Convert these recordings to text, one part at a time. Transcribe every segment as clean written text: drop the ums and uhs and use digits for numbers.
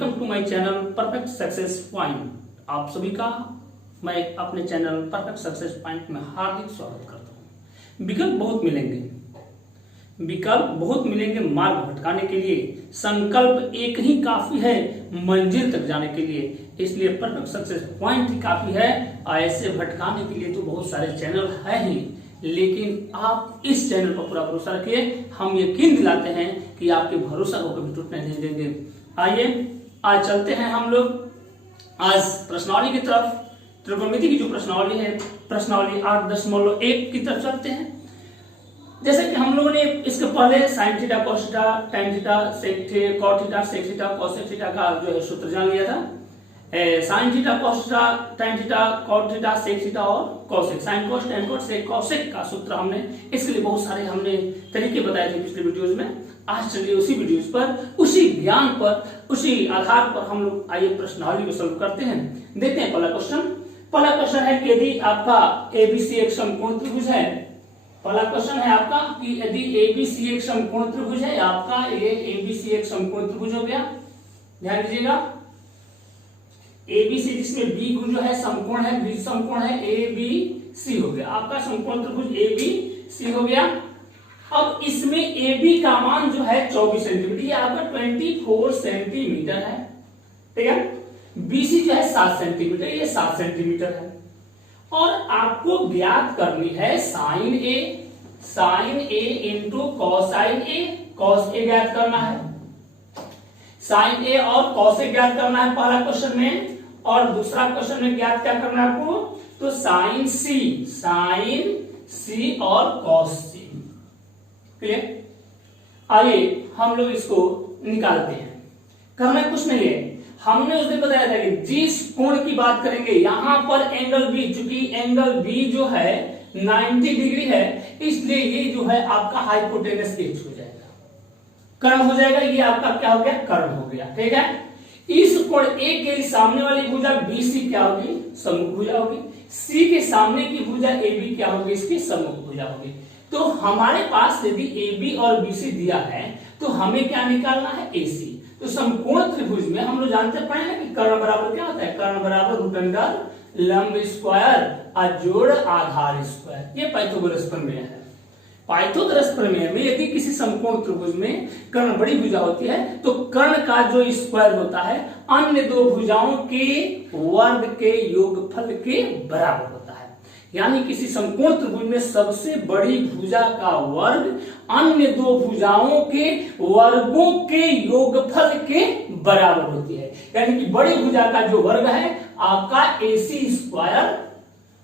Welcome to my channel perfect success point. आप सभी का मैं अपने चैनल परफेक्ट सक्सेस पॉइंट में हार्दिक स्वागत करता हूँ। विकल्प बहुत मिलेंगे मार्ग भटकाने के लिए, संकल्प एक ही काफी है मंजिल तक जाने के लिए। इसलिए परफेक्ट सक्सेस पॉइंट ही काफी है। ऐसे भटकाने के लिए तो बहुत सारे चैनल है ही, लेकिन आप इस चैनल पर पूरा भरोसा रखिए। हम यकीन दिलाते हैं कि आपके भरोसा को कभी टूटने नहीं देंगे। आइए आज चलते हैं हम लोग आज प्रश्नावली की तरफ। त्रिकोणमिति की जो प्रश्नावली है, प्रश्नावली 8.1 की तरफ चलते हैं। जैसे कि हम लोगों ने इसके पहले sine theta, cos theta, tan theta, cot theta, sec theta, cosec theta का जो है सूत्र जान लिया था। Sine theta, cos theta, tan theta, cot theta, sec theta और cosec, sine cos, tan cos, sec cosec का सूत्र हमने इसके लिए बहुत सारे हमने तरीके बताए थे पिछले वीडियोस में। आज चलिए उसी वीडियोस पर, उसी ज्ञान पर, उसी आधार पर हम लोग आइए प्रश्नावली को सॉल्व करते हैं। देखते हैं पहला क्वेश्चन है कि यदि आपका एबीसी एक समकोण त्रिभुज है। पहला क्वेश्चन है आपका कि यदि एबीसी एक समकोण त्रिभुज है, आपका ये एबीसी एक समकोण त्रिभुज हो गया। ध्यान दीजिएगा, एबीसी जिसमें बी जो है समकोण है, द्विज समकोण है, ए बी सी हो गया। आपका समकोण त्रिभुज ए बी सी हो गया। अब इसमें ए बी का मान जो है 24 सेंटीमीटर, ये आपका 24 सेंटीमीटर है, ठीक है। बीसी जो है 7 सेंटीमीटर, ये 7 सेंटीमीटर है। और आपको ज्ञात करनी है sign A into cosine A. Cos A ज्ञात करना है, साइन ए और कॉस ए ज्ञात करना है पहला क्वेश्चन में। और दूसरा क्वेश्चन में ज्ञात क्या करना है आपको, तो साइन सी और कॉस सी। क्लियर? आइए हम लोग इसको निकालते हैं। करना कुछ नहीं है, हमने उस दिन बताया था कि जिस कोण की बात करेंगे, यहां पर एंगल बी, चूंकि एंगल बी जो है 90 डिग्री है, इसलिए ये जो है आपका हाइपोटेनस एच हो जाएगा, कर्ण हो जाएगा। ये आपका क्या हो गया, कर्ण हो गया, ठीक है। इस कोण ए के सामने वाली भुजा बीसी क्या होगी, सम्मुख भुजा होगी। सी के सामने की भुजा ए बी क्या होगी, इसकी सम्मुख भुजा होगी। तो हमारे पास यदि ए बी और बी सी दिया है तो हमें क्या निकालना है, ए सी। तो समकोण त्रिभुज में हम लोग जानते पड़े हैं कि कर्ण बराबर क्या होता है, कर्ण बराबर रूट अंडर लंब स्क्वायर जोड़ आधार स्क्वायर। ये पाइथागोरस प्रमेय है। पाइथागोरस प्रमेय में यदि किसी समकोण त्रिभुज में कर्ण बड़ी भुजा होती है तो कर्ण का जो स्क्वायर होता है अन्य दो भुजाओं के वर्ग के योगफल के बराबर होता है। यानी किसी समकोण त्रिभुज में सबसे बड़ी भुजा का वर्ग अन्य दो भुजाओं के वर्गों के योगफल के बराबर होती है। यानी कि बड़ी भुजा का जो वर्ग है आपका AC स्क्वायर,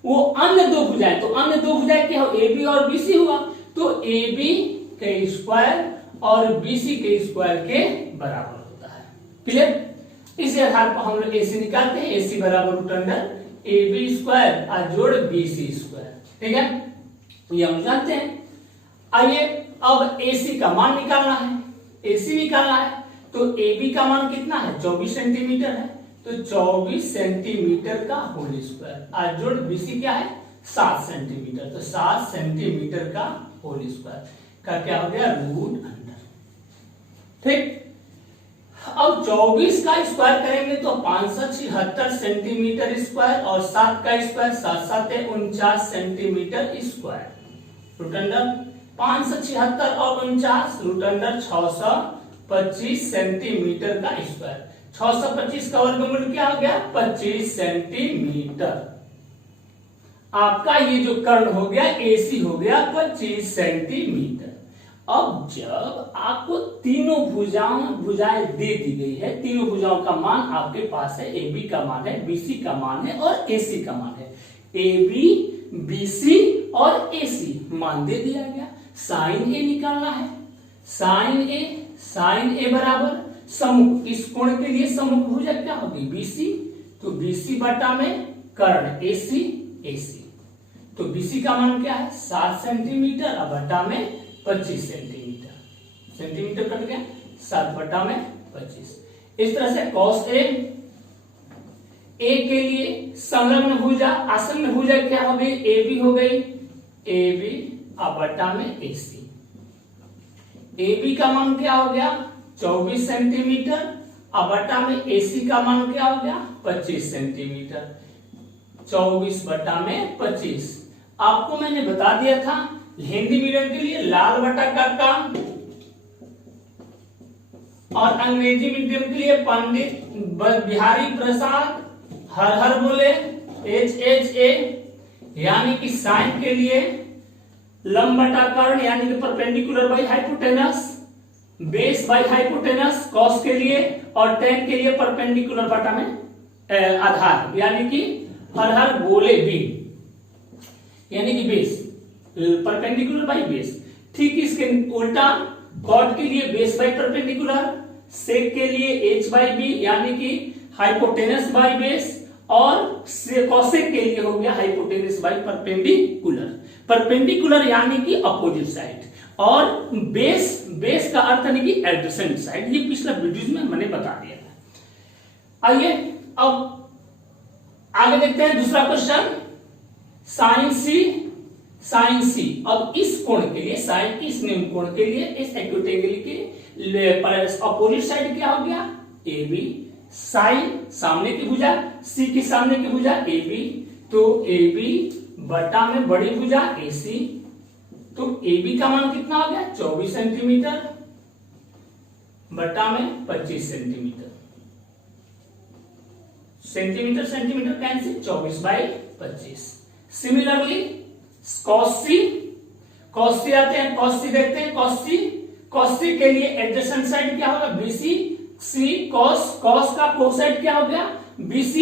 वो अन्य दो भुजाएं, तो अन्य दो भुजाएं क्या हो, AB और BC हुआ, तो AB के स्क्वायर और BC के स्क्वायर के बराबर होता है। क्लियर? इसी आधार पर हम लोग AC निकालते हैं। AC बराबर रूट अंडर AB स्क्वायर जोड़ BC स्क्वायर, ठीक है, ये हम जानते हैं। आइए अब AC का मान निकालना है। AC निकालना है तो AB का मान कितना है, 24 सेंटीमीटर है, तो 24 सेंटीमीटर का होल स्क्वायर जोड़ BC क्या है, 7 सेंटीमीटर, तो 7 सेंटीमीटर का होल स्क्वायर का क्या हो गया, रूट अंडर। ठीक, अब 24 का स्क्वायर करेंगे तो 576 सेंटीमीटर स्क्वायर और 7 का square 7 7 49 centimetre square. Root under 576 और 49 रूट अंडर 625 सेंटीमीटर का स्क्वायर। 625 का वर्गमूल क्या हो गया, 25 सेंटीमीटर। आपका ये जो कर्ण हो गया AC हो गया 25 सेंटीमीटर। अब जब आपको तीनों भुजाएं दे दी गई है, तीनों भुजाओं का मान आपके पास है, AB का मान है, BC का मान है और AC का मान है। AB, BC और AC मान दे दिया गया। साइन A निकालना है। साइन A बराबर सम्मुख, इस कोण के लिए सम्मुख भुजा क्या होगी, BC, तो BC बटा में कर्ण AC। तो BC का मान क्या है, 7 सेंटीमीटर और बटा में 25 सेंटीमीटर कट गया, 7 बटा में 25। इस तरह से कॉस ए के लिए संलग्न भुजा, आसन्न भुजा क्या हो गई, AB हो गई, AB और बटा में AC। AB का मान क्या हो गया, 24 सेंटीमीटर अब बटा में AC का मान क्या हो गया 25 सेंटीमीटर, 24/25। आपको मैंने बता दिया था हिंदी मीडियम के लिए लाल बटा काका और अंग्रेजी मीडियम के लिए पंडित बिहारी प्रसाद हर हर बोले HHA, यानी कि साइन के लिए लंब बटा कर्ण यानी कि perpendicular by hypotenuse, base by hypotenuse cos के लिए, और टेन के लिए परपेंडिकुलर बटा में आधार यानी कि हर हर बोले बी यानी कि बेस, परपेंडिकुलर बाई बेस। ठीक इसके उल्टा कॉट के लिए बेस बाई परपेंडिकुलर, सेक के लिए h बाई बी यानी कि हाइपोटेनस बाई बेस, और कॉसेक के लिए हो गया हाइपोटेनस बाई परपेंडिकुलर। परपेंडिकुलर यानी कि अपोजिट साइड, और बेस का अर्थ यानी कि एडजेसेंट साइड। ये पिछला वीडियो में मैंने बता दिया था। आइए अब आगे देखते हैं दूसरा क्वेश्चन, साइन सी। अब इस कोण के लिए, साइन इस निम्न कोण के लिए इस एक्यूट एंगल के अपोजिट साइड क्या हो गया AB, साइन सामने की भुजा, सी की सामने की भुजा AB, तो AB बटा में बड़ी भुजा AC, तो AB का मान कितना हो गया 24 सेंटीमीटर बटा में 25 centimetre, centimetre cancel 24/25। Similarly cos C आते हैं, कॉस सी देखते हैं, कॉस सी के लिए एडजेसेंट साइड क्या होगा BC, सी कॉस का कोसाइड क्या हो गया BC,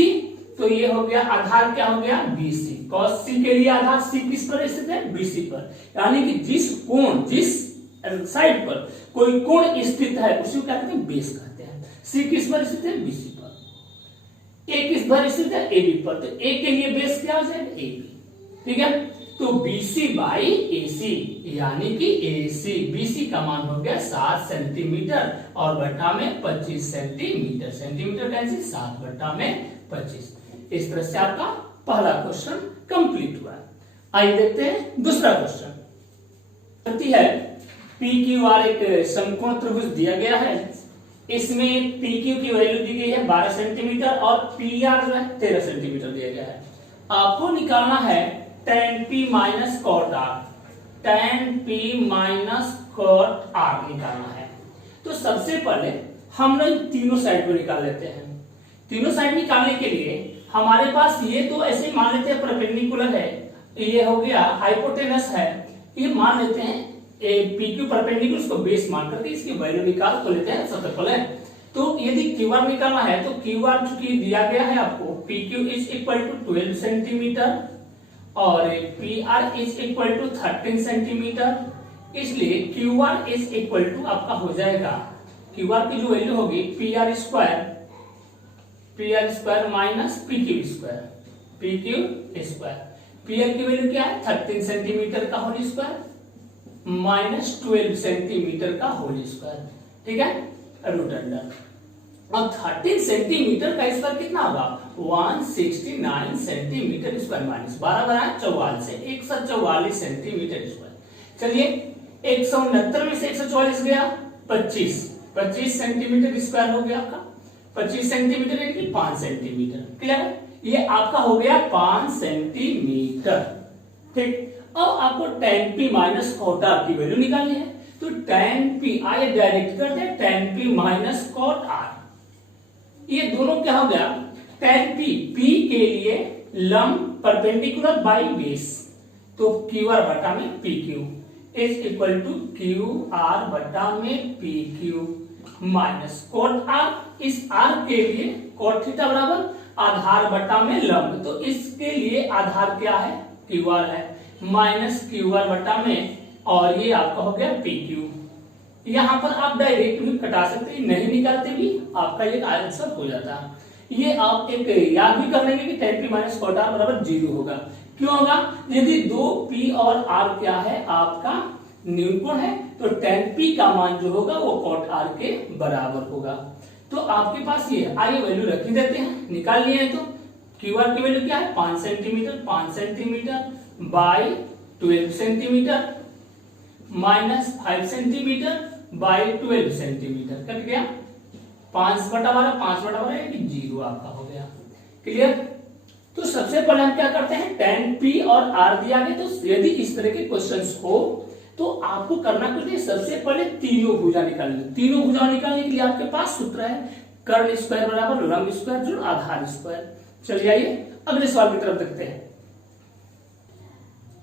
तो ये हो गया आधार क्या हो गया BC। कॉस सी के लिए आधार C किस पर स्थित है BC पर, यानी कि जिस साइड पर कोई कोण स्थित है उसी को क्या कहते हैं बेस कहते हैं। C किस पर स्थित है BC पर, A किस पर स्थित है AB पर, तो A के लिए बेस क्या हो जाएगा AB। ठीक है, तो BC बाई AC यानी कि AC, BC का मान हो गया 7 सेंटीमीटर और बटा में 25 सेंटीमीटर, सेंटीमीटर कैंसिल 7 बटा में 25। इस तरह से आपका पहला क्वेश्चन कंप्लीट हुआ। आइए देखते हैं दूसरा क्वेश्चन है PQR एक समकोण त्रिभुज दिया गया है, इसमें PQ की वैल्यू दी गई है 12 सेंटीमीटर और PR जो है 13 सेंटीमीटर दिया गया है। आपको निकालना है tan P minus cot R, tan P minus cot R निकालना है। तो सबसे पहले हम लोग तीनों साइड को निकाल लेते हैं। तीनों साइड निकालने के लिए हमारे पास ये तो ऐसे मान लेते हैं परपेंडिकुलर है, ये हो गया हाइपोटेनस है, ये मान लेते हैं PQ परपेंडिकुलर, उसको बेस मान करके इसकी वैल्यू निकाल को लेते हैं सबसे पहले। तो यदि QR निकालना है तो QR चूंकि दिया गया है आपको PQ is equal to 12 centimetre और PR is equal to 13 centimetre, इसलिए QR इज इक्वल टू आपका हो जाएगा, QR की जो वैल्यू होगी PR square minus PQ square. PR की वैल्यू क्या है 13 सेंटीमीटर का होल स्क्वायर माइनस 12 सेंटीमीटर का होल स्क्वायर। ठीक है, रूट अंडर, और 13 सेंटीमीटर का स्क्वायर कितना होगा 169 सेंटीमीटर स्क्वायर माइनस 12 बना 44 से 144 सेंटीमीटर स्क्वायर। चलिए 169 में से 144 गया 25 सेंटीमीटर स्क्वायर हो गया आपका, 25 सेंटीमीटर यानी कि 5 सेंटीमीटर। क्लियर है, ये आपका हो गया 5 सेंटीमीटर। ठीक, अब आपको tan P minus cot R की वैल्यू निकालनी है, तो tan P आइए डायरेक्ट करते हैं, tan P minus cot R, ये दोनों क्या हो गया tan P के लिए लंब परपेंडिकुलर बाई बेस, तो QR बटा में PQ is equal to QR बटा में PQ माइनस cot R, इस R के लिए cot थीटा बराबर आधार बटा में लंब, तो इसके लिए आधार क्या है QR है माइनस QR बटा में, और ये आपका हो गया PQ। यहाँ पर आप डायरेक्ट भी कटा सकते हैं, नहीं निकालते भी आपका ये आंसर हो जाता है। ये आप एक याद भी कर लेंगे कि tan P minus cot R बराबर 0 होगा। क्यों होगा, यदि दो P और R क्या है आपका न्यूनकोण है, तो tan P का मान जो होगा वो cot R के बराबर होगा। तो आपके पास ये आइए वैल्यू रख ही देते हैं, निकाल लिए तो QR की वैल्यू क्या है 5 centimetre by 12 centimetre minus 5 centimetre by 12 centimetre, cut गया 5/12, 5/12 यानी 0 आपका हो गया। क्लियर? तो सबसे पहले हम क्या करते हैं, tan P और R दिया गया, तो यदि इस तरह के क्वेश्चंस हो तो आपको करना कुछ नहीं, सबसे पहले तीनों भुजा निकालनी। तीनों भुजा निकालने के लिए आपके पास सूत्र है, कर्ण स्क्वायर बराबर लंब स्क्वायर जोड़ आधार स्क्वायर। चलिए आइए अगले सवाल की तरफ देखते हैं।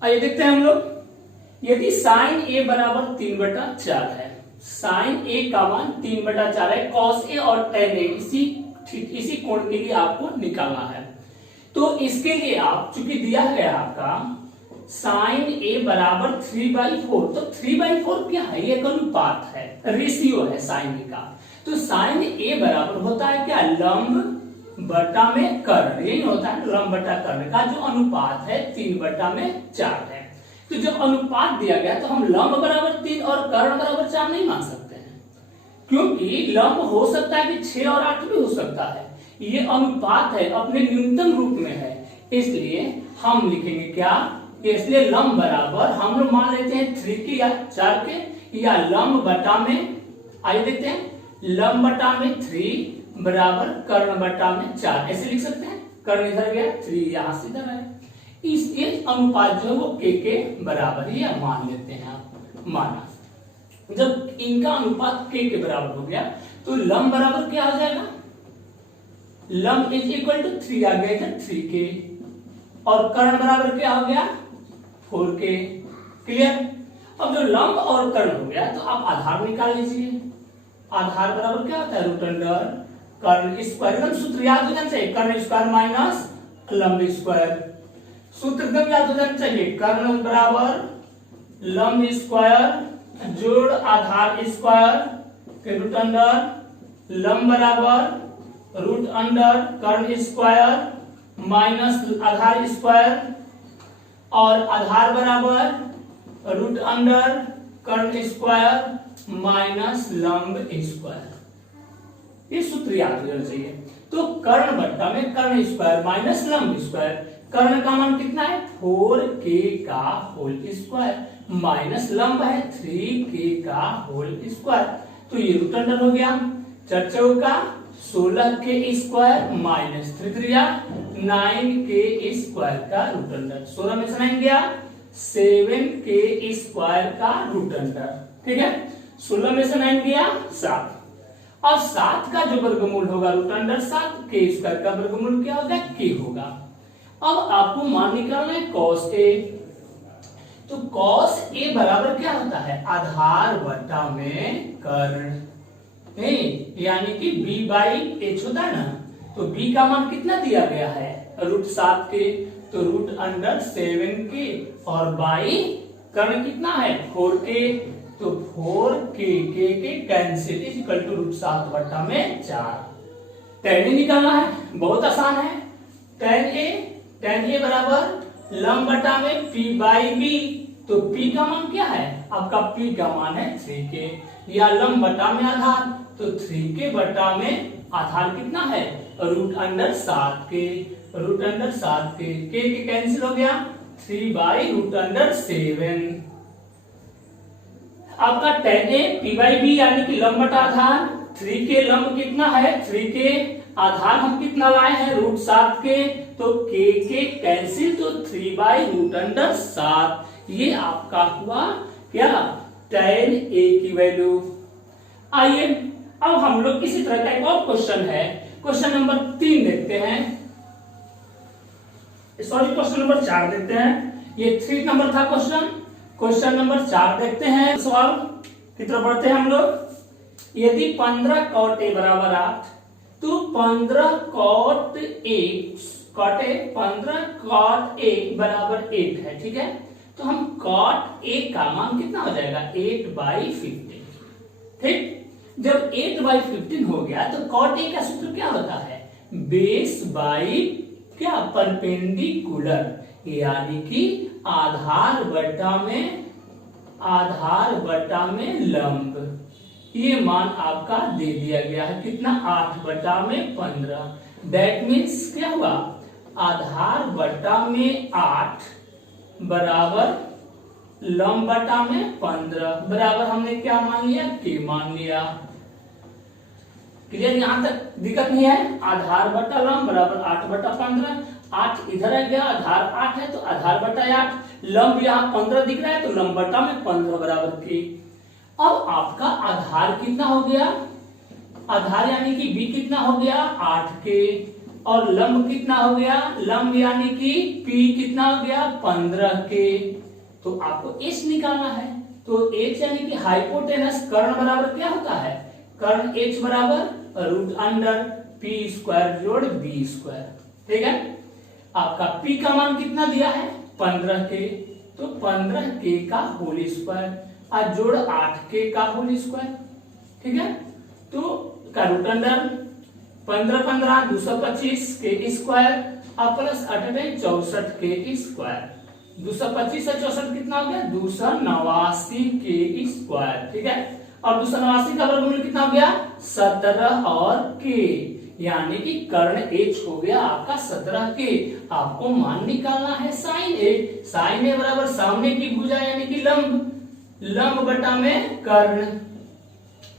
आइए देखते हैं हम लोग, यदि साइन ए बराबर 3/4 है, साइन ए का मान 3/4 है, कॉस ए और टेन ए इसी कोण के लिए आपको निकालना है। तो इसके लिए आप चूंकि दिया गया आपका साइन ए बराबर 3/4, तो 3/4 क्या है, ये एक अनुपात है, रेशियो है साइन ए का। तो साइन ए बराबर होता है क्या, लंब बटा में कर्ण, यही होता है लंब बटा कर्ण का जो अनुपात है 3/4 है। तो जब अनुपात दिया गया तो हम लंब बराबर 3 और कर्ण बराबर 4 नहीं मान सकते हैं, क्योंकि लंब हो सकता है कि 6 और 8 भी हो सकता है, ये अनुपात है, अपने न्यूनतम रूप में है, इसलिए हम लिखेंगे क्या, इसलिए लंब बराबर हम लोग मान लेते हैं 3 के या 4 के, या लंब बटा में, आइए देखते हैं, लंब बटा में 3 बराबर कर्ण बटा में 4, ऐसे लिख सकते हैं। कर्ण इधर गया, 3 यहां से इधर है, इस अनुपात जो है वो के बराबर ही मान लेते हैं आप, माना। जब इनका अनुपात के बराबर हो गया तो लंब बराबर क्या आ जाएगा, लंब इज इक्वल टू 3 आ गया इधर 3k, और कर्ण बराबर क्या हो गया 4k। क्लियर? अब जो लंब और कर्ण हो गया तो आप आधार निकाल लीजिए। आधार बराबर क्या होता है, रूट अंडर कर्ण स्क्वायर, एकदम सूत्र याद हो जाना चाहिए, कर्ण स्क्वायर माइनस लंब स्क्वायर, सूत्र एकदम याद हो जाना चाहिए, कर्ण बराबर लंब स्क्वायर जोड़ आधार स्क्वायर के रूट अंडर लंब बराबर रूट अंडर कर्ण स्क्वायर माइनस आधार स्क्वायर, और आधार बराबर रूट अंडर कर्ण स्क्वायर माइनस लंब स्क्वायर। ये सूत्र याद हो जाना चाहिए। तो कर्ण बट्टा में कर्ण स्क्वायर माइनस लंब स्क्वायर, कर्ण का मान कितना है 4k का होल स्क्वायर माइनस लंब है 3k का होल स्क्वायर, तो ये रूट अंडर हो गया, 4 चौका 16k square minus 3 9k square का रूट अंडर, 16 में से 9 गया 7k स्क्वायर का रूट अंडर। ठीक है, 16 में से 9 गया 7, और 7 का जो वर्गमूल होगा रूट अंडर 7, k स्क्वायर का वर्गमूल क्या होगा k होगा। अब आपको मान निकालना है cos a, तो cos a बराबर क्या होता है, आधार बटा में कर्ण, यानी कि b/h होता है ना, तो b का मान कितना दिया गया है रूट 7k, तो रूट अंडर 7k, और बाई कर्ण कितना है 4k, तो 4k के cancel is equal to root 7 बटा में 4। tan a निकालना है, बहुत आसान है, tan a बराबर लंब बटा में p/b, तो p का मान क्या है आपका, p का मान है 3k, या लंब बटा में आधार, तो 3k बटा में आधार कितना है root under 7k, root under 7k, k के कैंसिल हो गया 3/रूट अंडर 7। आपका tan a p/b यानी कि लंब बटा आधार, 3k लंब कितना है 3k, आधार हम कितना लाए हैं रूट 7k, तो k के कैंसिल, तो 3/रूट अंडर 7, ये आपका हुआ क्या tan a की वैल्यू। आइए अब हम लोग इसी तरह का एक और क्वेश्चन है, क्वेश्चन नंबर 3 देखते हैं, सॉरी क्वेश्चन नंबर 4 देखते हैं, ये 3 नंबर था क्वेश्चन, क्वेश्चन नंबर 4 देखते हैं। सवाल की तरफ बढ़ते हैं हम लोग, यदि 15 cot a बराबर 8, तो 15 cot a बराबर 8 है, ठीक है, तो हम cot a का मान कितना हो जाएगा 8/15। ठीक, जब 8/15 हो गया तो cot a का सूत्र क्या होता है, बेस बाई क्या परपेंडिकुलर, यानी कि आधार बटा में लंब, ये मान आपका दे दिया गया है कितना 8/15, दैट मीन्स क्या हुआ आधार बटा में 8 बराबर लंब बटा में 15 बराबर हमने क्या मान लिया k मान लिया। क्लियर, यहाँ तक दिक्कत नहीं है। आधार बटा लंब बराबर 8 बटा 15, 8 इधर आ गया, आधार 8 है तो आधार बटा 8, लंब यहाँ 15 दिख रहा है तो लंब बटा में 15 बराबर के। अब आपका आधार कितना हो गया, आधार यानी कि b कितना हो गया 8 के, और लंब कितना हो गया, लंब यानी कि p कितना हो गया 15 के। तो आपको h निकालना है, तो h यानी कि हाइपोटेनस कर्ण बराबर क्या होता है, कर्ण h बराबर रूट अंडर p स्क्वायर जोड़ b स्क्वायर। ठीक है, आपका p का मान कितना दिया है 15 के, तो 15 के का होल स्क्वायर और जोड़ 8 के का होल स्क्वायर। ठीक है, तो का रूट अंडर 15 15 225 के स्क्वायर और प्लस 8 64 के स्क्वायर, 225 से 64 कितना हो गया 289 के स्क्वायर। ठीक है, और 289 का वर्गमूल कितना हो गया 17 और के, यानी कि कर्ण h हो गया आपका 17 के। आपको मान निकालना है साइन a, साइन a बराबर सामने की भुजा यानी कि लंब, लंब बटा में कर्ण,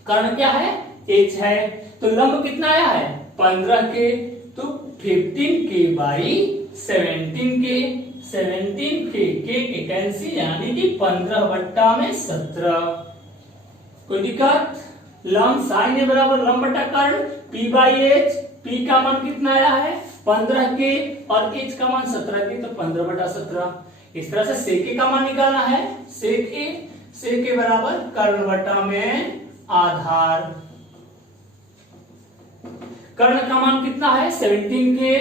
कर्ण क्या है h है, तो लंब कितना आया है 15 के, तो 15 के बाई 17 के, 17 के कैंसिल यानी कि 15 बट्टा में 17। कोई दिक्कत, लंब साइन ए बराबर लंब बटा कर्ण p बाई h, p का मान कितना आया है 15 के और h का मान 17 के, तो 15 बटा 17। इस तरह से सेक ए का मान निकालना है, सेक ए बराबर कर्ण बटा में आधार, कर्ण का मान कितना है 17 के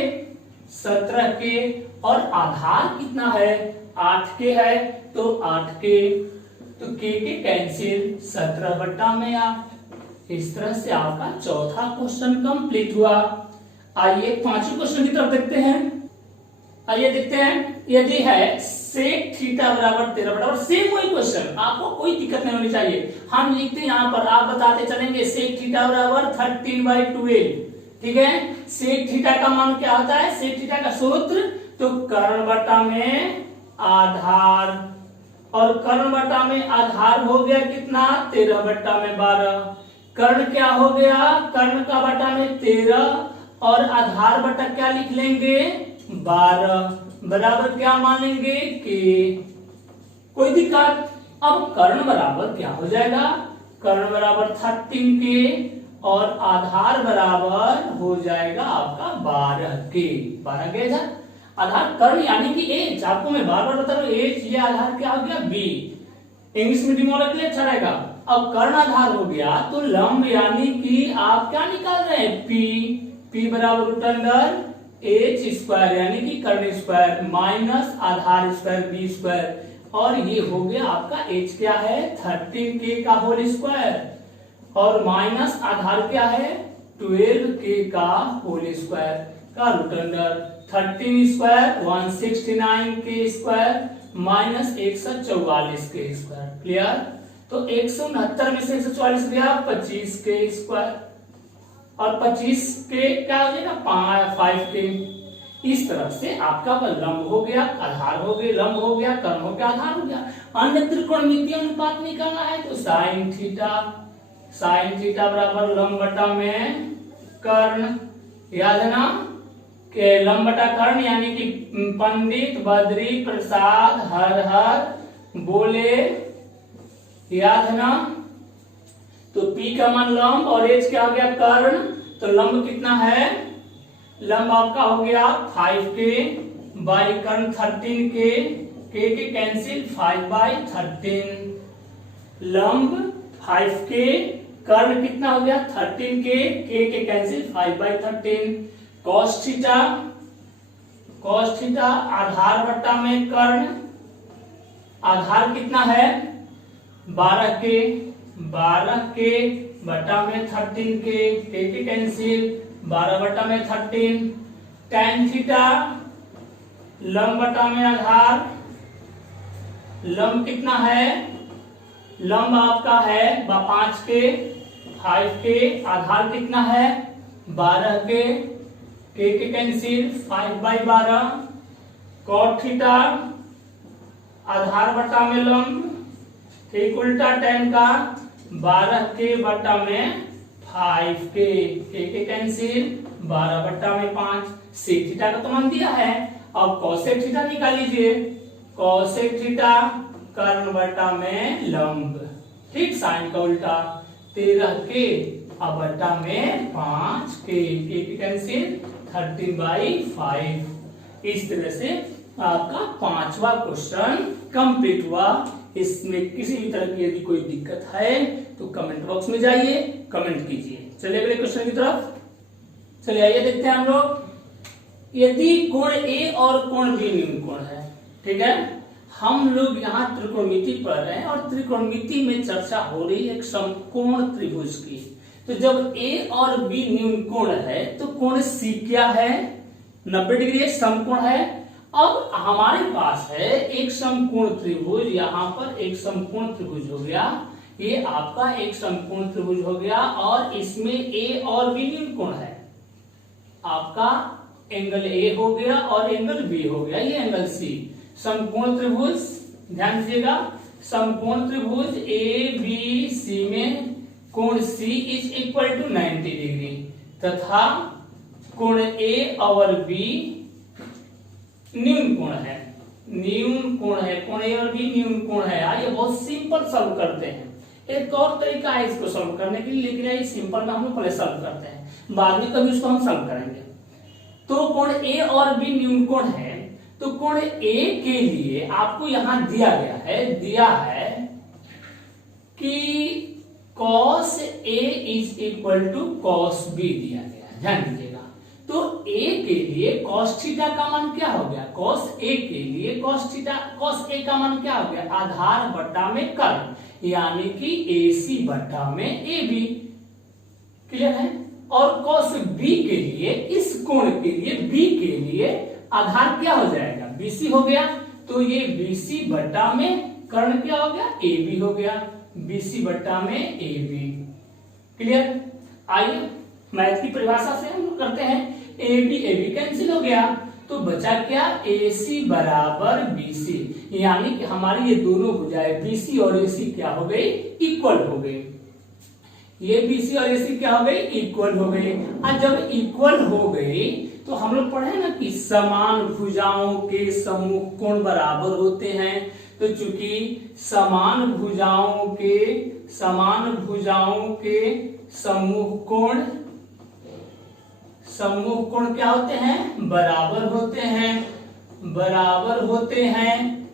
17 के, और आधार कितना है 8 के है, तो 8 के, तो के कैंसिल 17 बट्टा में 8। इस तरह से आपका चौथा क्वेश्चन कंप्लीट हुआ। आइए पांचवें क्वेश्चन की तरफ देखते हैं। आइए देखते हैं, यदि है सेक थीटा बराबर 13 बराबर, सेम वही क्वेश्चन, आपको कोई दिक्कत नहीं होनी चाहिए। हम लिखते हैं यहाँ पर, आप बताते चलेंगे सेक थीटा बराबर 13/12। ठीक है, सेक थीटा का मान क्या होता है, सेक थीटा का सूत्र तो कर्ण बटा में आधार, और कर्ण बटा में आधार हो गया कितना 13 बट्टा में 12, कर्ण क्या हो गया, कर्ण का बटा में 13 और आधार बटा क्या लिख लेंगे 12 बराबर क्या मान लेंगे के। कोई दिक्कत, अब कर्ण बराबर क्या हो जाएगा, कर्ण बराबर 13 के और आधार बराबर हो जाएगा आपका 12 के, 12 के इधर आधार कर्ण यानी कि एच, आपको मैं बार बार बता रहा हूँ एच, ये आधार क्या हो गया बी, इंग्लिश में दिमाग के अच्छा रहेगा। अब कर्ण आधार हो गया तो लंब यानी कि आप क्या निकाल रहे हैं पी, पी बराबर रूट अंडर एच स्क्वायर यानी कि कर्ण स्क्वायर माइनस आधार स्क्वायर बी स्क्वायर, और ये हो गया आपका एच क्या है 13 के का होल स्क्वायर, और माइनस आधार क्या है 12 के का होल स्क्वायर का रूट अंडर 13 स्क्वायर 169 के स्क्वायर माइनस 144 के स्क्वायर। क्लियर, तो 169 में से 144 गया 25 के स्क्वायर, और 25 के क्या हो जाएगा 5 के। इस तरह से आपका लंब हो गया, आधार हो गया, लंब हो गया, कर्ण हो गया, आधार हो गया। अन्य त्रिकोणमितीय अनुपात निकालना है तो साइन थीटा, साइन थीटा बराबर लंब बटा में कर्ण, याद है ना के लंब बटा कर्ण यानी कि पंडित बद्री प्रसाद हर हर बोले, याद है ना। तो P का मान लंब और H क्या हो गया कर्ण, तो लंब कितना है, लंब आपका हो गया 5 के बाई कर्ण 13 के कैंसिल 5/13, लंब 5 के, कर्ण कितना हो गया 13 के cancel 5/13, cos theta, cos theta आधार बट्टा में कर्ण, आधार कितना है 12 के बट्टा में 13 के कैंसिल 12 बट्टा में 13, tan थीटा लंब बट्टा में आधार, लंब कितना है, लंब आपका है 5 के, आधार कितना है 12 के कैंसिल 5/12, cot थीटा आधार बटा में लंब ठीक उल्टा tan का 12 के बटा में 5k, के कैंसिल, 12/5। सेक थीटा का तो मान दिया है। अब कॉसेक थीटा निकाल लीजिए। कॉसेक थीटा कर्ण बटा में लंब, ठीक, साइन का उल्टा, 13k अब बटा में 5k, के कैंसिल, 13/5। इस तरह से आपका 5वां क्वेश्चन कंप्लीट हुआ। इसमें किसी भी तरह की यदि कोई दिक्कत है तो कमेंट बॉक्स में जाइए, कमेंट कीजिए। चलिए अगले क्वेश्चन की तरफ चलिए आइए देखते हैं हम लोग। यदि कोण ए और कोण बी न्यून कोण है, ठीक है, हम लोग यहाँ त्रिकोणमिति पढ़ रहे हैं और त्रिकोणमिति में चर्चा हो रही है एक समकोण त्रिभुज की। तो जब ए और बी न्यून कोण है तो कोण सी क्या है, 90 डिग्री समकोण है। अब हमारे पास है एक समकोण त्रिभुज, यहाँ पर एक समकोण त्रिभुज हो गया, ये आपका एक समकोण त्रिभुज हो गया और इसमें ए और बी न्यून कोण है। आपका एंगल ए हो गया और एंगल बी हो गया, ये एंगल सी। समकोण त्रिभुज, ध्यान दीजिएगा, समकोण त्रिभुज ए बी सी में कोण सी इज इक्वल टू 90 डिग्री तथा कोण ए और बी न्यून कोण है, न्यून कोण है, कोण ए और बी न्यून कोण है। आइए बहुत सिंपल सॉल्व करते हैं। एक और तरीका है इसको सॉल्व करने के लिए, लेकिन ये सिंपल में हम लोग पहले सॉल्व करते हैं, बाद में कभी उसको हम सॉल्व करेंगे। तो कोण ए और बी न्यून कोण है, तो कोण ए के लिए आपको यहां दिया है कि cos A is equal to cos B दिया गया है, ध्यान दीजिएगा। तो A के लिए cos थीटा का मान क्या हो गया, cos A के लिए cos A का मान क्या हो गया, आधार बटा में कर्ण, यानी कि AC बटा में AB, क्लियर है। और cos B के लिए, इस कोण के लिए, B के लिए आधार क्या हो जाएगा, BC हो गया। तो ये BC बटा में कर्ण क्या हो गया, AB हो गया, BC बटा में AB, क्लियर। आइए मैथ की परिभाषा से हम करते हैं, AB कैंसिल हो गया तो बचा क्या, AC बराबर BC, यानी कि हमारी ये दोनों भुजाएं BC और AC क्या हो गई, इक्वल हो गई। ये BC और AC क्या हो गई, इक्वल हो गई। और जब इक्वल हो गई तो हम लोग पढ़े ना कि समान भुजाओं के सम्मुख कोण बराबर होते हैं। तो चूंकि समान भुजाओं के सम्मुख कोण क्या होते हैं, बराबर होते हैं।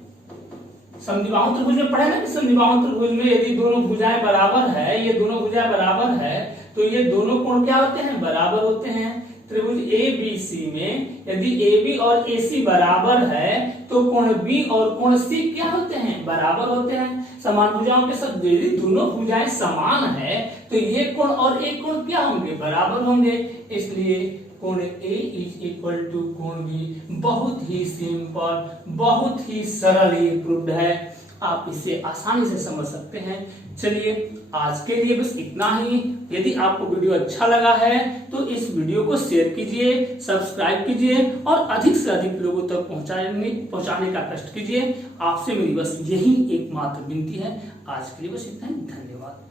समद्विबाहु त्रिभुज में पढ़े ना कि समद्विबाहु त्रिभुज में यदि दोनों भुजाएं बराबर है, ये दोनों भुजाएं बराबर है, तो ये दोनों कोण क्या होते हैं, बराबर होते हैं। त्रिभुज ABC में यदि AB और AC बराबर है तो कोण B और कोण C क्या होते हैं, बराबर होते हैं। समान भुजाओं के साथ यदि दोनों भुजाएं समान है तो ये कोण और एक कोण क्या होंगे, बराबर होंगे। इसलिए कोण A इज इक्वल टू कोण B। बहुत ही सिंपल, बहुत ही सरल ये प्रूव्ड है, आप इसे आसानी से समझ सकते हैं। चलिए आज के लिए बस इतना ही। यदि आपको वीडियो अच्छा लगा है तो इस वीडियो को शेयर कीजिए, सब्सक्राइब कीजिए और अधिक से अधिक लोगों तक पहुंचाने का कष्ट कीजिए। आपसे मेरी बस यही एकमात्र विनती है। आज के लिए बस इतना ही, धन्यवाद।